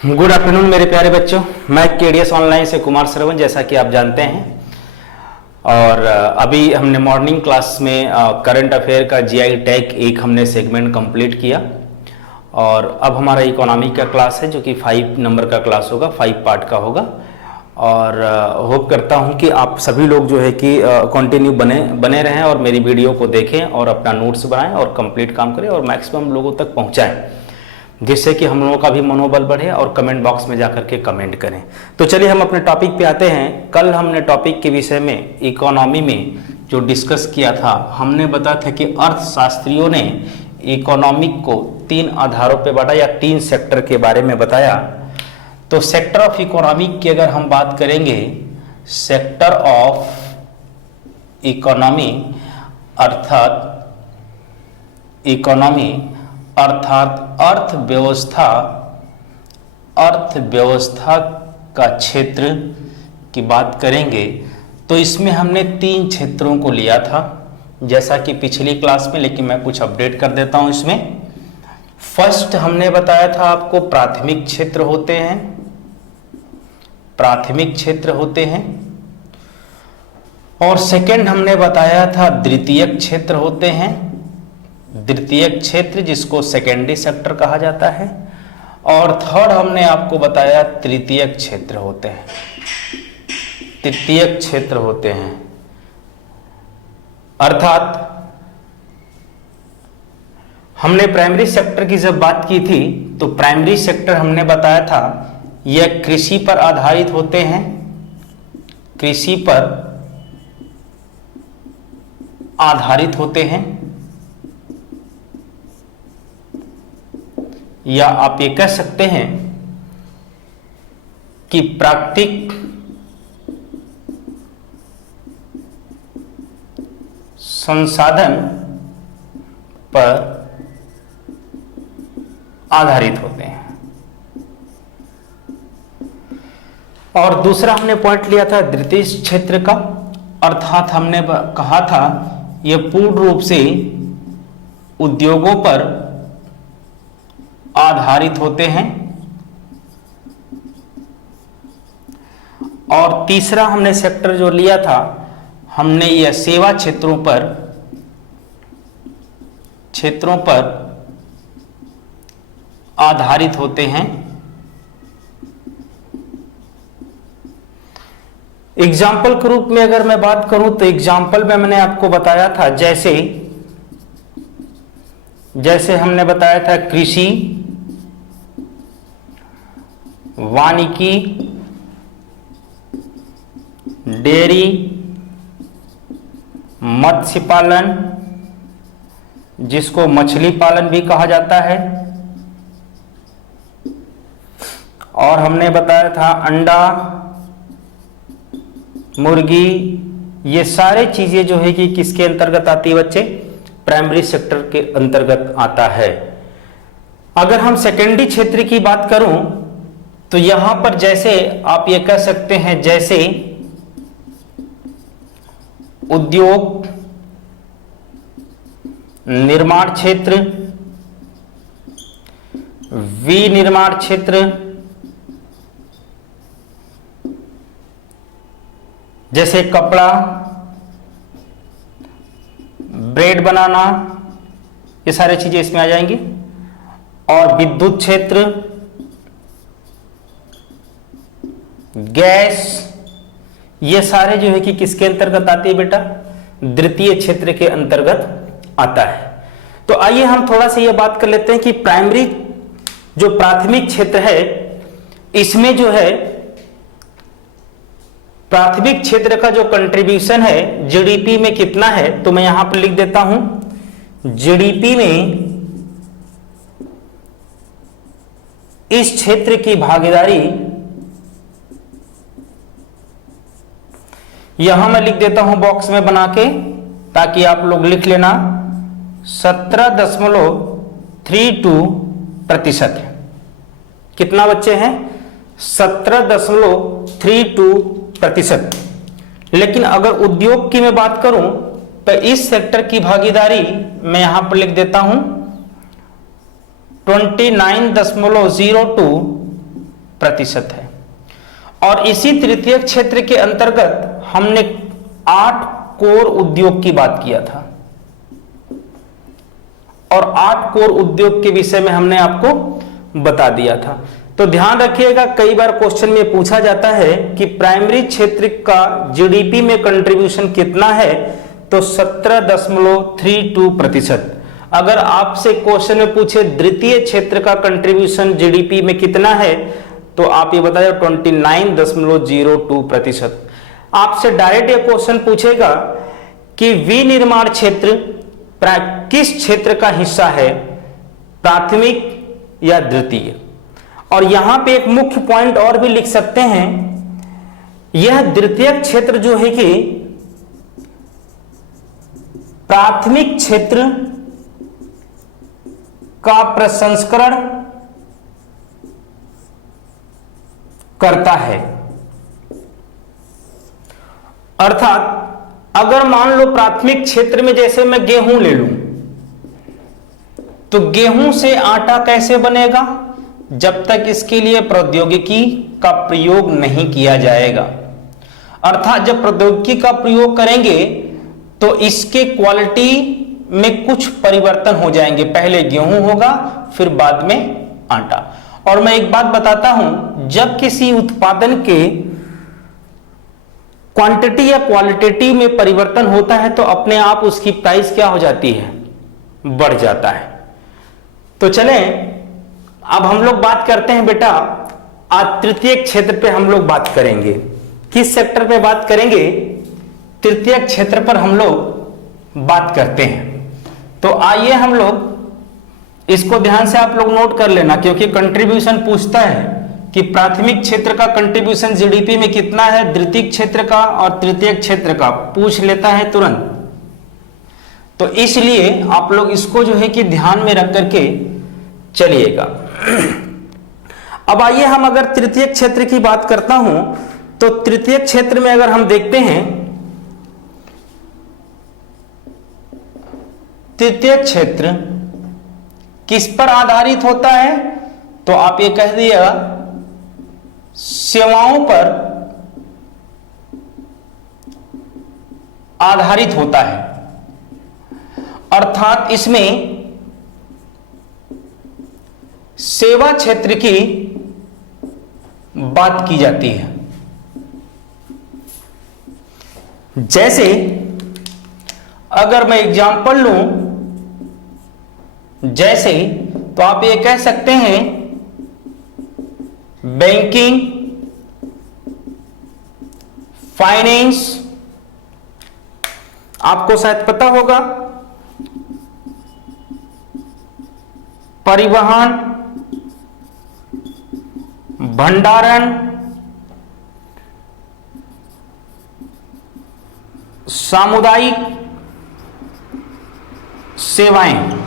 Good afternoon मेरे प्यारे बच्चों। मैं केडीएस ऑनलाइन से कुमार श्रवण, जैसा कि आप जानते हैं। और अभी हमने मॉर्निंग क्लास में करंट अफेयर का जीआई टैग एक हमने सेगमेंट कंप्लीट किया और अब हमारा इकोनॉमी का क्लास है जो कि 5 नंबर का क्लास होगा, 5 पार्ट का होगा। और होप करता हूं कि आप सभी लोग जो है कि कंटिन्यू बने रहें और मेरी वीडियो को देखें और अपना नोट्स बनाएं और कंप्लीट काम करें और मैक्सिमम लोगों तक पहुंचाएं, जिससे कि हम लोगों का भी मनोबल बढ़े और कमेंट बॉक्स में जाकर के कमेंट करें। तो चलिए हम अपने टॉपिक पे आते हैं। कल हमने टॉपिक के विषय में इकोनॉमी में जो डिस्कस किया था, हमने बताया था कि अर्थशास्त्रियों ने इकोनॉमिक को 3 आधारों पे बांटा या 3 सेक्टर के बारे में बताया। तो सेक्टर ऑफ इकोनॉमिक की अगर हम बात करेंगे, सेक्टर ऑफ इकोनॉमी अर्थात अर्थव्यवस्था का क्षेत्र की बात करेंगे। तो इसमें हमने 3 क्षेत्रों को लिया था, जैसा कि पिछली क्लास में, लेकिन मैं कुछ अपडेट कर देता हूं इसमें। फर्स्ट हमने बताया था आपको प्राथमिक क्षेत्र होते हैं, और सेकंड हमने बताया था द्वितीयक क्षेत्र होते हैं, द्वितीयक क्षेत्र जिसको सेकेंडरी सेक्टर कहा जाता है, और थर्ड हमने आपको बताया तृतीयक क्षेत्र होते हैं। अर्थात हमने प्राइमरी सेक्टर की जब बात की थी तो प्राइमरी सेक्टर हमने बताया था यह कृषि पर आधारित होते हैं, कृषि पर आधारित होते हैं, या आप ये कह सकते हैं कि प्राकृतिक संसाधन पर आधारित होते हैं। और दूसरा हमने पॉइंट लिया था द्वितीय क्षेत्र का, अर्थात हमने कहा था यह पूर्ण रूप से उद्योगों पर आधारित होते हैं। और तीसरा हमने सेक्टर जो लिया था, हमने यह सेवा क्षेत्रों पर आधारित होते हैं। एग्जाम्पल के रूप में अगर मैं बात करूं तो एग्जाम्पल में मैंने आपको बताया था, जैसे हमने बताया था कृषि, वानिकी, डेयरी, मत्स्य पालन जिसको मछली पालन भी कहा जाता है, और हमने बताया था अंडा, मुर्गी, ये सारे चीजें जो है कि किसके अंतर्गत आती है बच्चे? प्राइमरी सेक्टर के अंतर्गत आता है। अगर हम सेकेंडरी क्षेत्र की बात करूं तो यहां पर जैसे आप ये कह सकते हैं, जैसे उद्योग, निर्माण क्षेत्र, विनिर्माण क्षेत्र, जैसे कपड़ा, ब्रेड बनाना, ये सारी चीजें इसमें आ जाएंगी। और विद्युत क्षेत्र, गैस, ये सारे जो है कि किसके अंतर्गत आती है बेटा? द्वितीय क्षेत्र के अंतर्गत आता है। तो आइए हम थोड़ा सा ये बात कर लेते हैं कि प्राथमिक क्षेत्र है, इसमें जो है प्राथमिक क्षेत्र का जो कंट्रीब्यूशन है जीडीपी में कितना है, तो मैं यहां पर लिख देता हूं जीडीपी में इस क्षेत्र की भागीदारी, यहां मैं लिख देता हूं बॉक्स में बना के ताकि आप लोग लिख लेना, 17.32% है। कितना बच्चे हैं? 17.32%। लेकिन अगर उद्योग की मैं बात करूं तो इस सेक्टर की भागीदारी मैं यहां पर लिख देता हूं 29.02 प्रतिशत है। और इसी तृतीयक क्षेत्र के अंतर्गत हमने 8 कोर उद्योग की बात किया था, और 8 कोर उद्योग के विषय में हमने आपको बता दिया था। तो ध्यान रखिएगा, कई बार क्वेश्चन में पूछा जाता है कि प्राइमरी क्षेत्र का जीडीपी में कंट्रीब्यूशन कितना है, तो 17.32%। अगर आपसे क्वेश्चन में पूछे द्वितीय क्षेत्र का कंट्रीब्यूशन जीडीपी में कितना है, तो आप ये बताइए 29.02%। आपसे डायरेक्ट ये क्वेश्चन पूछेगा कि विनिर्माण क्षेत्र किस क्षेत्र का हिस्सा है, प्राथमिक या द्वितीय। और यहां पे एक मुख्य पॉइंट और भी लिख सकते हैं, यह द्वितीयक क्षेत्र जो है कि प्राथमिक क्षेत्र का प्रसंस्करण करता है। अर्थात अगर मान लो प्राथमिक क्षेत्र में जैसे मैं गेहूं ले लूं, तो गेहूं से आटा कैसे बनेगा, जब तक इसके लिए प्रौद्योगिकी का प्रयोग नहीं किया जाएगा। अर्थात जब प्रौद्योगिकी का प्रयोग करेंगे तो इसके क्वालिटी में कुछ परिवर्तन हो जाएंगे, पहले गेहूं होगा फिर बाद में आटा। और मैं एक बात बताता हूं, जब किसी उत्पादन के क्वांटिटी या क्वालिटेटिव में परिवर्तन होता है तो अपने आप उसकी प्राइस क्या हो जाती है, बढ़ जाता है। तो चलें अब हम लोग बात करते हैं बेटा, आज तृतीयक क्षेत्र पे हम लोग बात करेंगे। किस सेक्टर पे बात करेंगे, तृतीयक क्षेत्र पर हम लोग बात करते हैं। तो आइए हम लोग इसको ध्यान से आप लोग नोट कर लेना, क्योंकि कंट्रीब्यूशन पूछता है कि प्राथमिक क्षेत्र का कंट्रीब्यूशन जीडीपी में कितना है, द्वितीय क्षेत्र का और तृतीयक क्षेत्र का पूछ लेता है तुरंत। तो इसलिए आप लोग इसको जो है कि ध्यान में रख करके चलिएगा। अब आइए हम अगर तृतीयक क्षेत्र की बात करता हूं, तो तृतीयक क्षेत्र में अगर हम देखते हैं, तृतीयक क्षेत्र किस पर आधारित होता है, तो आप ये कह दिएगा सेवाओं पर आधारित होता है। अर्थात इसमें सेवा क्षेत्र की बात की जाती है। जैसे अगर मैं एग्जांपल लूं, जैसे तो आप ये कह सकते हैं बैंकिंग, फाइनेंस, आपको शायद पता होगा, परिवहन, भंडारण, सामुदायिक सेवाएं,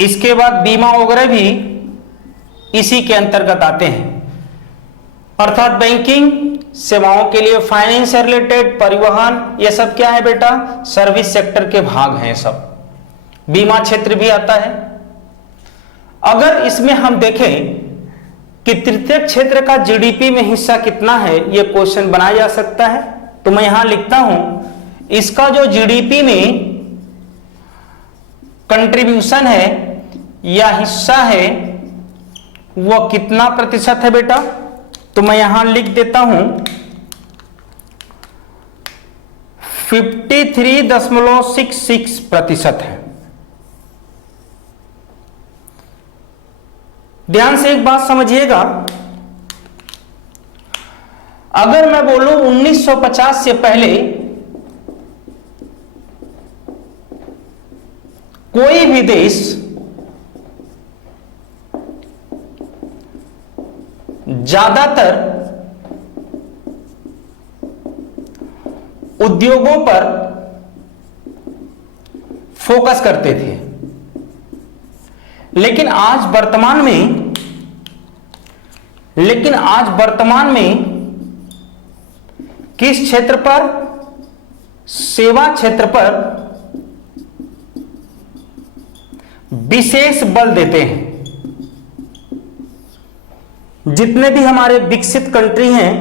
इसके बाद बीमा वगैरह भी इसी के अंतर्गत आते हैं। अर्थात बैंकिंग सेवाओं के लिए, फाइनेंस से रिलेटेड, परिवहन, ये सब क्या है बेटा, सर्विस सेक्टर के भाग हैं सब। बीमा क्षेत्र भी आता है। अगर इसमें हम देखें कि तृतीयक क्षेत्र का जीडीपी में हिस्सा कितना है, यह क्वेश्चन बनाया जा सकता है। तो मैं यहां लिखता हूं, इसका जो जीडीपी में कंट्रीब्यूशन है या हिस्सा है वो कितना प्रतिशत है बेटा, तो मैं यहां लिख देता हूं 53.66% है। ध्यान से एक बात समझिएगा, अगर मैं बोलूं 1950 से पहले कोई भी देश ज्यादातर उद्योगों पर फोकस करते थे, लेकिन आज वर्तमान में किस क्षेत्र पर, सेवा क्षेत्र पर विशेष बल देते हैं। जितने भी हमारे विकसित कंट्री हैं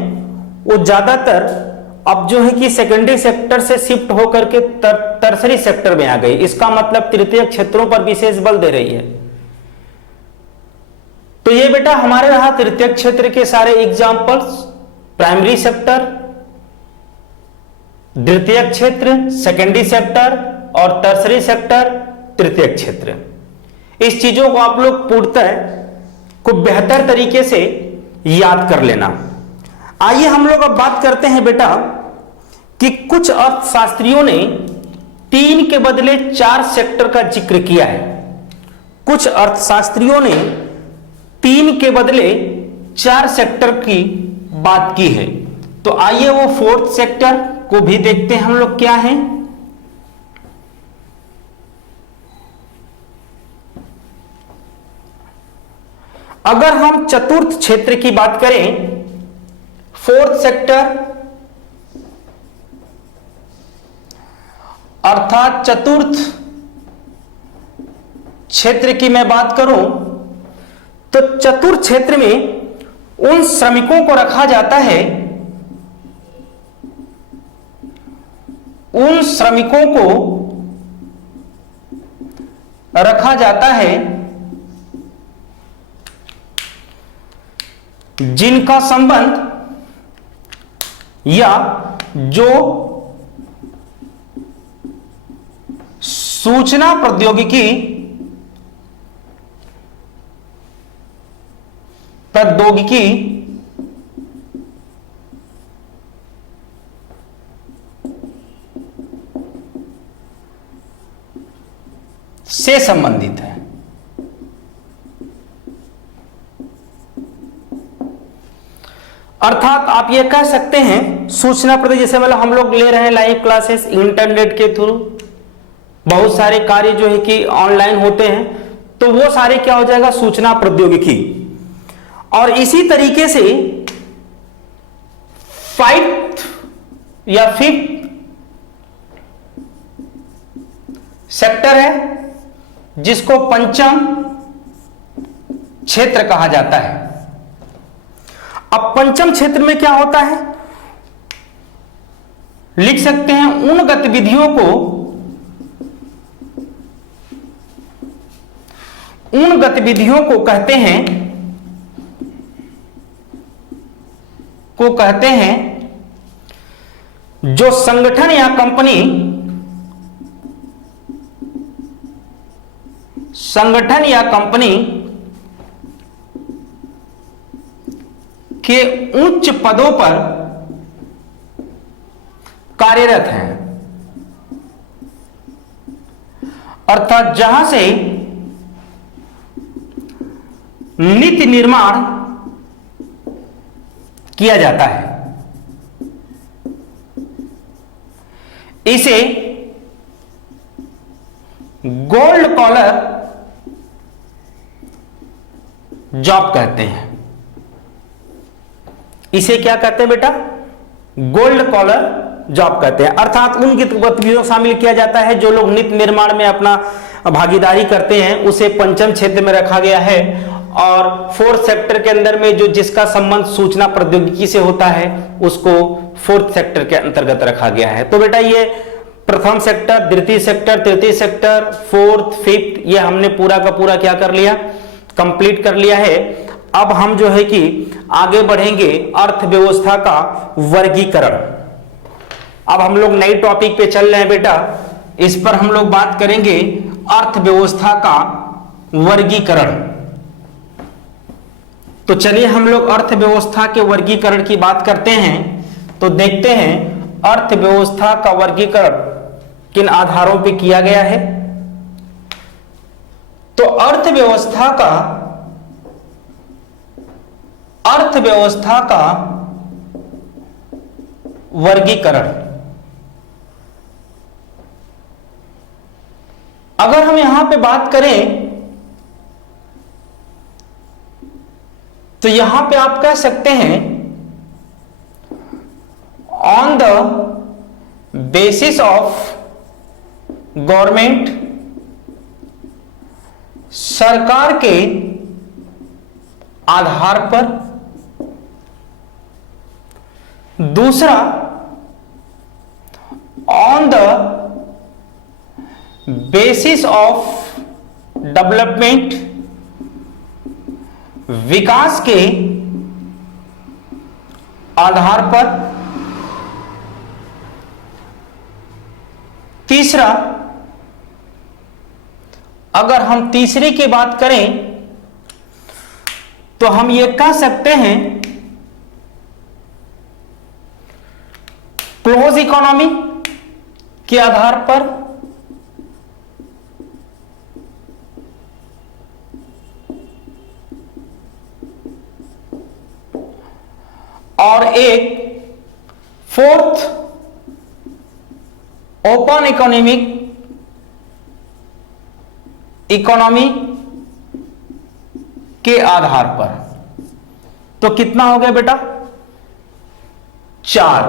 वो ज्यादातर अब जो है कि सेकेंडरी सेक्टर से शिफ्ट होकर के टर्सरी सेक्टर में आ गई। इसका मतलब तृतीय क्षेत्रों पर विशेष बल दे रही है। तो ये बेटा हमारे रहा तृतीय क्षेत्र के सारे एग्जांपल्स, प्राइमरी सेक्टर, द्वितीय क्षेत्र, सेकेंडरी सेक्टर और टर्सरी सेक्टर, तृतीय क्षेत्र। इस चीजों को आप लोग पूर्णतः को बेहतर तरीके से याद कर लेना। आइए हम लोग अब बात करते हैं बेटा कि कुछ अर्थशास्त्रियों ने 3 के बदले 4 सेक्टर का जिक्र किया है। कुछ अर्थशास्त्रियों ने 3 के बदले 4 सेक्टर की बात की है। तो आइए वो फोर्थ सेक्टर को भी देखते हैं हम लोग क्या है। अगर हम चतुर्थ क्षेत्र की बात करें, फोर्थ सेक्टर अर्थात चतुर्थ क्षेत्र की मैं बात करूं तो चतुर्थ क्षेत्र में उन श्रमिकों को रखा जाता है, उन श्रमिकों को रखा जाता है जिनका संबंध या जो सूचना प्रौद्योगिकी से संबंधित है। अर्थात आप ये कह सकते हैं सूचना प्रौद्योगिकी, जैसे मतलब हम लोग ले रहे हैं लाइव क्लासेस इंटरनेट के थ्रू, बहुत सारे कार्य जो है कि ऑनलाइन होते हैं, तो वो सारे क्या हो जाएगा, सूचना प्रौद्योगिकी। और इसी तरीके से 5th या 5th सेक्टर है जिसको पंचम क्षेत्र कहा जाता है। अब पंचम क्षेत्र में क्या होता है, लिख सकते हैं उन गतिविधियों को कहते हैं जो संगठन या कंपनी के उच्च पदों पर कार्यरत हैं। अर्थात जहां से नीति निर्माण किया जाता है, इसे गोल्ड कॉलर जॉब कहते हैं। इसे क्या कहते हैं बेटा, गोल्ड कॉलर जॉब कहते हैं। अर्थात उन गतिविधियों शामिल किया जाता है जो लोग नीति निर्माण में अपना भागीदारी करते हैं, उसे पंचम क्षेत्र में रखा गया है। और फोर्थ सेक्टर के अंदर में जो जिसका संबंध सूचना प्रौद्योगिकी से होता है उसको फोर्थ सेक्टर के अंतर्गत रखा गया है। तो बेटा ये प्रथम सेक्टर, द्वितीय सेक्टर, तृतीय सेक्टर, फोर्थ, फिफ्थ, ये हमने पूरा का पूरा क्या कर लिया, कंप्लीट कर लिया है। अब हम जो है कि आगे बढ़ेंगे अर्थव्यवस्था का वर्गीकरण। अब हम लोग नई टॉपिक पे चल रहे हैं बेटा, इस पर हम लोग बात करेंगे अर्थव्यवस्था का वर्गीकरण। तो चलिए हम लोग अर्थव्यवस्था के वर्गीकरण की बात करते हैं। तो देखते हैं अर्थव्यवस्था का वर्गीकरण किन आधारों पे किया गया है। तो अर्थव्यवस्था का वर्गीकरण, अगर हम यहां पे बात करें तो यहां पे आप कह सकते हैं on the basis of government, सरकार के आधार पर दूसरा, on the basis of development, विकास के आधार पर। तीसरा, अगर हम तीसरी की बात करें तो हम ये कह सकते हैं क्लोज इकोनॉमी के आधार पर। और एक फोर्थ, ओपन इकोनॉमी के आधार पर। तो कितना हो गया बेटा? 4,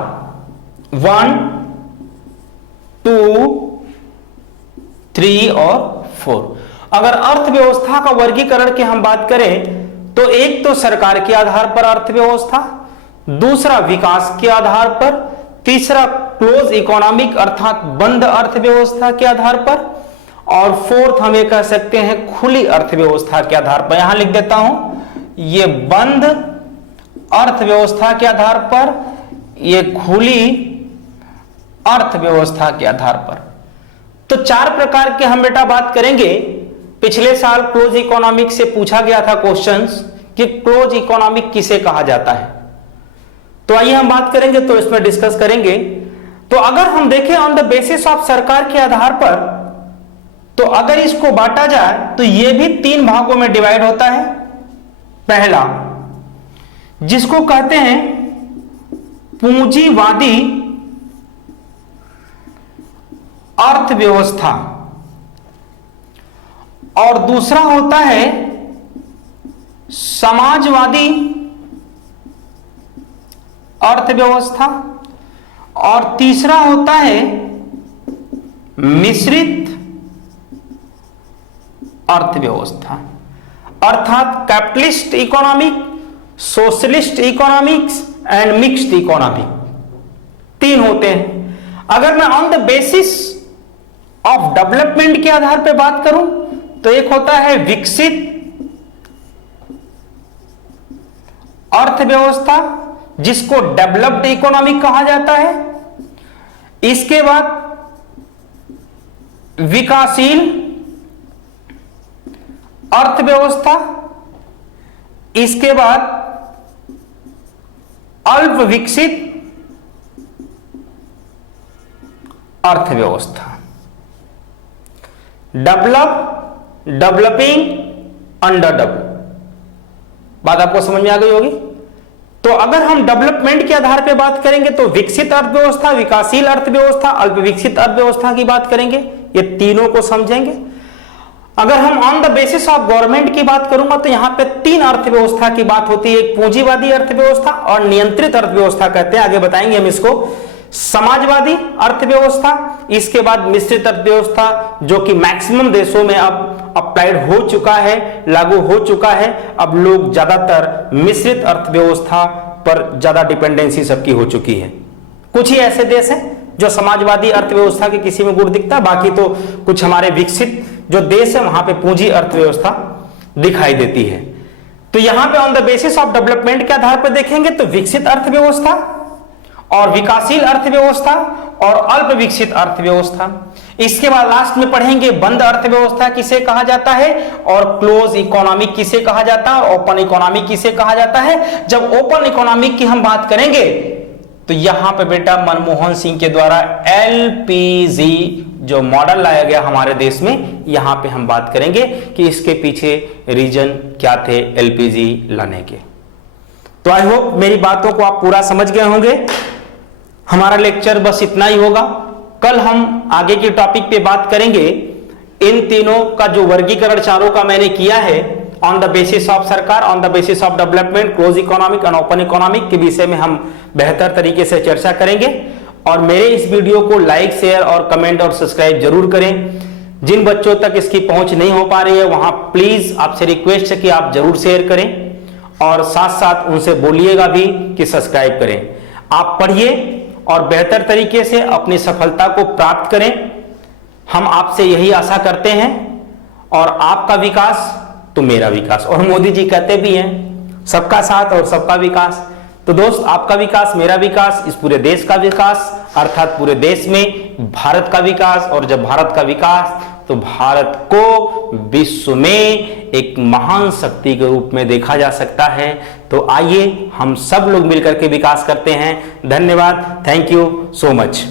1, 2, 3 और 4। अगर अर्थव्यवस्था का वर्गीकरण की हम बात करें तो एक तो सरकार के आधार पर अर्थव्यवस्था, दूसरा विकास के आधार पर, तीसरा क्लोज इकोनॉमिक अर्थात बंद अर्थव्यवस्था के आधार पर, और फोर्थ हम ये कह सकते हैं खुली अर्थव्यवस्था के आधार पर। यहां लिख देता हूं, ये बंद अर्थव्यवस्था के आधार पर, ये खुली अर्थव्यवस्था के आधार पर। तो 4 प्रकार के हम बेटा बात करेंगे। पिछले साल क्लोज इकोनॉमिक से पूछा गया था क्वेश्चंस कि क्लोज इकोनॉमिक किसे कहा जाता है, तो आइए हम बात करेंगे, तो इसमें डिस्कस करेंगे। तो अगर हम देखें ऑन द बेसिस ऑफ सरकार के आधार पर, तो अगर इसको बांटा जाए तो यह भी 3 भागों में डिवाइड होता है। पहला, जिसको कहते हैं पूंजीवादी अर्थव्यवस्था, और दूसरा होता है समाजवादी अर्थव्यवस्था, और तीसरा होता है मिश्रित अर्थव्यवस्था, अर्थात capitalist economic, socialist economics and mixed economic. 3 होते हैं। अगर मैं on the basis of development के आधार पर बात करूं तो एक होता है विकसित अर्थव्यवस्था, जिसको डेवलप्ड इकोनॉमिक कहा जाता है। इसके बाद विकासशील अर्थव्यवस्था, इसके बाद अल्प विकसित अर्थव्यवस्था। Developing, under develop. बात आपको समझ में आ गई होगी। तो अगर हम डेवलपमेंट के आधार पर बात करेंगे तो विकसित अर्थव्यवस्था, विकासशील अर्थव्यवस्था, अल्प विकसित अर्थव्यवस्था की बात करेंगे। ये तीनों को समझेंगे। अगर हम on the basis of government की बात करूंगा तो यहां पे 3 अर्थव्यवस्था की बात होती है। एक पूंजीवादी अर्थव्यवस्था और नियंत्रित अर्थव्यवस्था कहते हैं, आगे बताएंगे हम इसको। समाजवादी अर्थव्यवस्था, इसके बाद मिश्रित अर्थव्यवस्था, जो कि मैक्सिमम देशों में अब अप्लाइड हो चुका है, लागू हो चुका है। अब लोग ज्यादातर मिश्रित अर्थव्यवस्था पर ज्यादा डिपेंडेंसी सबकी हो चुकी है। कुछ ही ऐसे देश हैं जो समाजवादी अर्थव्यवस्था के किसी में गुण दिखता है, बाकी तो कुछ हमारे विकसित जो देश है वहां पे पूंजी अर्थव्यवस्था दिखाई देती है। तो यहां पे on the basis of development के आधार पर देखेंगे तो विकसित अर्थव्यवस्था और विकासशील अर्थव्यवस्था और अल्प विकसित अर्थव्यवस्था। इसके बाद लास्ट में पढ़ेंगे बंद अर्थव्यवस्था किसे कहा जाता है और क्लोज इकोनॉमिक किसे कहा जाता है और ओपन इकोनॉमिक किसे कहा जाता है। जब ओपन इकोनॉमिक की हम बात करेंगे तो यहां पे बेटा मनमोहन सिंह के द्वारा एलपीजी जो मॉडल लाया गया हमारे देश में, यहां पे हम बात करेंगे कि इसके पीछे रीजन क्या थे एलपीजी लाने के। तो आई होप मेरी बातों को आप पूरा समझ गए होंगे। हमारा लेक्चर बस इतना ही होगा। कल हम आगे के टॉपिक पे बात करेंगे। इन तीनों का जो वर्गीकरण चारों का मैंने किया है, ऑन द बेसिस ऑफ सरकार, on the basis of development, close economic and open economic के विषय में हम बेहतर तरीके से चर्चा करेंगे। और मेरे इस वीडियो को लाइक, शेयर और कमेंट और सब्सक्राइब जरूर करें। जिन बच्चों तक इसकी पहुंच नहीं हो पा रही है वहां प्लीज आपसे रिक्वेस्ट है कि आप जरूर शेयर करें और साथ साथ उनसे बोलिएगा भी कि सब्सक्राइब करें। आप पढ़िए और बेहतर तरीके से अपनी सफलता को प्राप्त करें। हम आपसे यही आशा करते हैं, और आपका विकास तो मेरा विकास, और मोदी जी कहते भी हैं सबका साथ और सबका विकास। तो दोस्त, आपका विकास मेरा विकास, इस पूरे देश का विकास, अर्थात पूरे देश में भारत का विकास, और जब भारत का विकास तो भारत को विश्व में एक महान शक्ति के रूप में देखा जा सकता है। तो आइए हम सब लोग मिलकर के विकास करते हैं। धन्यवाद, थैंक यू सो मच।